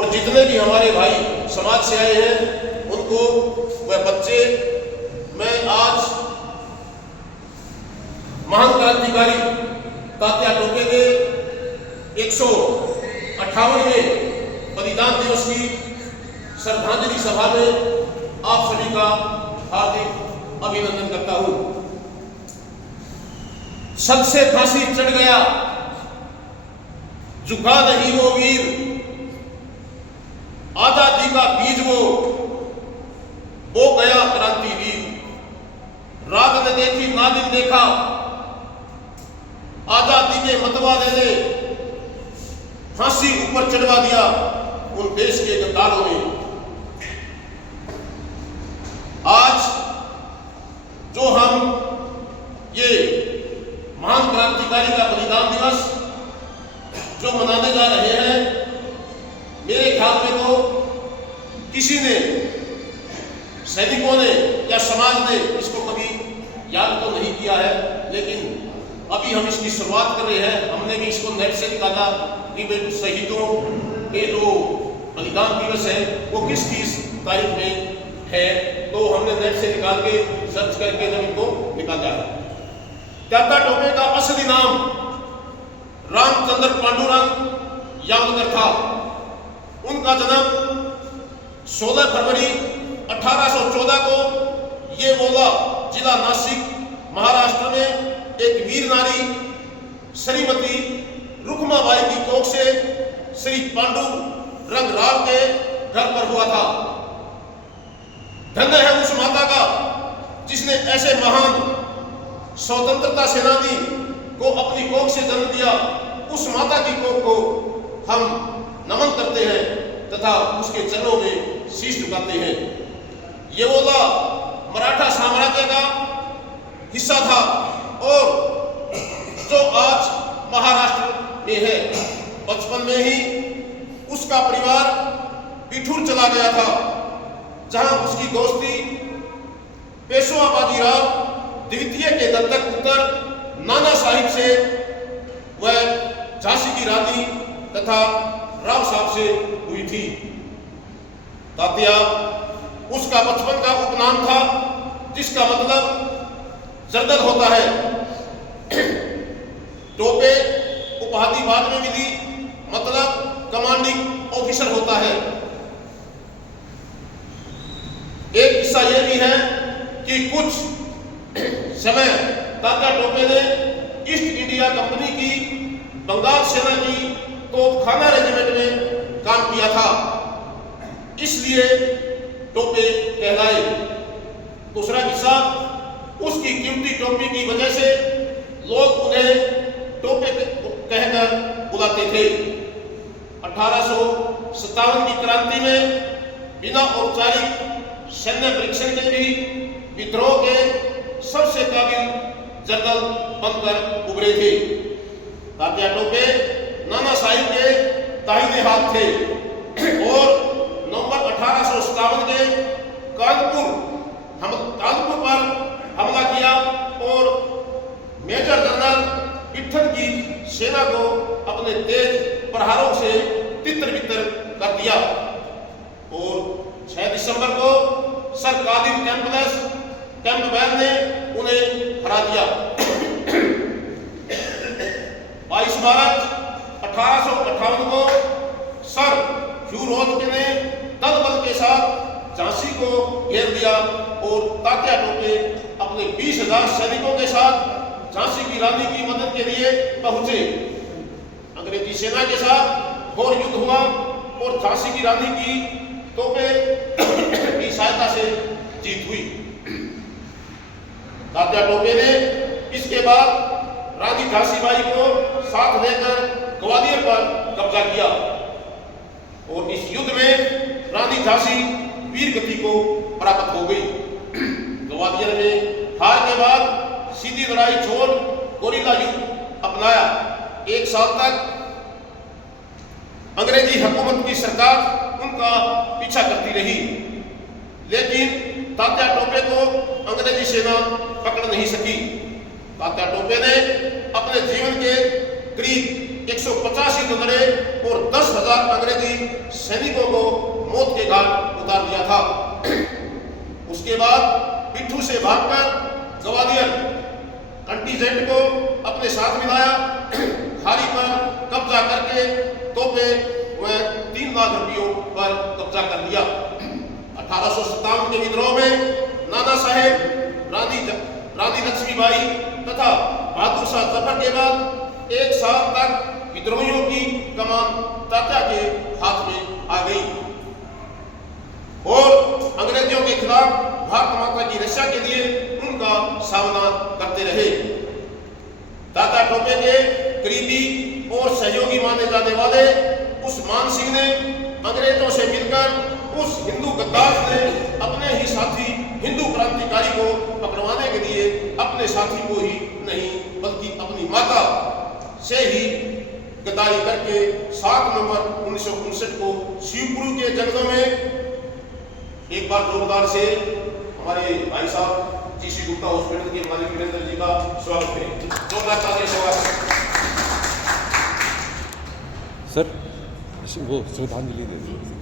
और जितने भी हमारे भाई समाज से आए हैं उनको, वह बच्चे, मैं आज महान क्रांतिकारी तात्या टोपे के 158वें बलिदान दिवस की श्रद्धांजलि सभा में आप सभी का हार्दिक अभिनंदन करता हूं। सद से फांसी चढ़ गया, झुका नहीं वो वीर, आजादी का बीज वो गया क्रांतिवीर। रात ने देखी ना दिन देखा, आजादी के मतवाले ने फांसी ऊपर चढ़वा दिया उन देश के गद्दारों ने। आज जो हम ये महान क्रांतिकारी का बलिदान दिवस जो मनाने जा रहे हैं, मेरे ख्याल में तो किसी ने, सैनिकों ने या समाज ने इसको कभी याद तो नहीं किया है, लेकिन अभी हम इसकी शुरुआत कर रहे हैं। हमने भी इसको नेट से निकाला कि शहीदों के जो बलिदान दिवस है वो किस तारीख में है, तो हमने नेट से निकाल के सर्च करके जब इनको निकाला है। तात्या टोपे का असली नाम रामचंद्र पांडुरंग यावलकर था। उनका जन्म 16 फरवरी 1814 को ये बोला जिला नासिक महाराष्ट्र में एक वीर नारी श्रीमती रुक्माबाई की कोख से श्री पांडुरंग राव के घर पर हुआ था। धन्य है उस माता का जिसने ऐसे महान स्वतंत्रता सेनानी को अपनी कोख से जन्म दिया। उस माता की कोख को हम नमन करते हैं तथा उसके चरणों में शीश झुकाते हैं। ये बोला मराठा साम्राज्य का हिस्सा था और जो आज महाराष्ट्र में है। बचपन में ही उसका परिवार बिठूर चला गया था, जहां उसकी दोस्ती पेशवा बाजीराव द्वितीय के दत्तक पुत्र नाना साहिब से, वह झांसी की रानी तथा राव साहब से हुई थी। तात्या उसका बचपन का उपनाम था जिसका मतलब जरदल होता है। टोपे उपाधि बाद में मिली, मतलब कमांडिंग ऑफिसर होता है। एक किस्सा यह भी है कि कुछ समय तात्या टोपे ने ईस्ट इंडिया कंपनी की बंगाल सेना की तोपखाना रेजिमेंट में काम किया था, इसलिए टोपे कहलाए। दूसरा किस्सा, उसकी कीमती टोपी की वजह से लोग उन्हें टोपे कहकर बुलाते थे। 1857 की क्रांति में बिना औपचारिक सैन्य परीक्षण के भी विद्रोह के सबसे काबिल जनरल बनकर उभरे थे। तात्या टोपे नाना साहिब के दाहिने हाथ थे और नवंबर 1857 के कानपुर पर हमला किया और मेजर जनरल विठल की सेना को अपने तेज प्रहारों से तितर-बितर कर दिया और 6 दिसंबर को सर कादिर कैंपबेल ने उन्हें हरा दिया। 22 मार्च 1858 को सर ह्यू रोज ने दल बल के साथ झांसी को घेर दिया और तात्या टोपे अपने 20,000 सैनिकों के साथ झांसी की रानी की मदद के लिए पहुंचे। अंग्रेजी सेना के साथ घोर युद्ध हुआ और झांसी की रानी की टोपे की सहायता से जीत हुई। तात्या टोपे ने इसके बाद रानी झांसीबाई को साथ लेकर ग्वालियर पर कब्जा किया और इस युद्ध में रानी झांसी वीर गति को प्राप्त हो गई। ग्वालियर में हार के बाद सीधी लड़ाई छोड़ गोरिल्ला युद्ध अपनाया। 1 साल तक अंग्रेजी हुकूमत की सरकार उनका पीछा करती रही, लेकिन तात्या टोपे को अंग्रेजी सेना पकड़ नहीं सकी। तात्या टोपे ने अपने जीवन के करीब 150 युद्ध लड़े और 10,000 अंग्रेजी सैनिकों को मौत के घाट उतार दिया था। उसके बाद पिट्ठू से भागकर ग्वालियर कंटीजेंट को अपने साथ मिलाया, खाड़ी पर कब्जा करके तोपें व 3 लाख रुपयों पर कब्जा कर लिया। 1857 के विद्रोह में नाना साहेब, रानी लक्ष्मीबाई तथा बहादुर शाह जफर के बाद 1 साल तक विद्रोहियों की कमान तात्या के हाथ में आ गई और अंग्रेजों के खिलाफ भारत माता की रक्षा के लिए उनका सामना करते रहे। तात्या टोपे के करीबी और सहयोगी माने जाने वाले उस्मान सिंह ने अंग्रेजों से मिलकर उस हिंदू गद्दार ने अपने ही साथी हिंदू क्रांतिकारी को पकड़वाने के लिए अपने साथी को ही नहीं बल्कि अपनी माता से ही गद्दारी करके 7 नवंबर 1959 को शिवपुरी के जंगलों में एक बार जोरदार से हमारे भाई साहब जीसी गुप्ता हॉस्पिटल के मालिक वीरेंद्र जी का स्वागत करें। जोरदार तालियां स्वागत। सर वो श्रद्धांजलि दे दीजिए।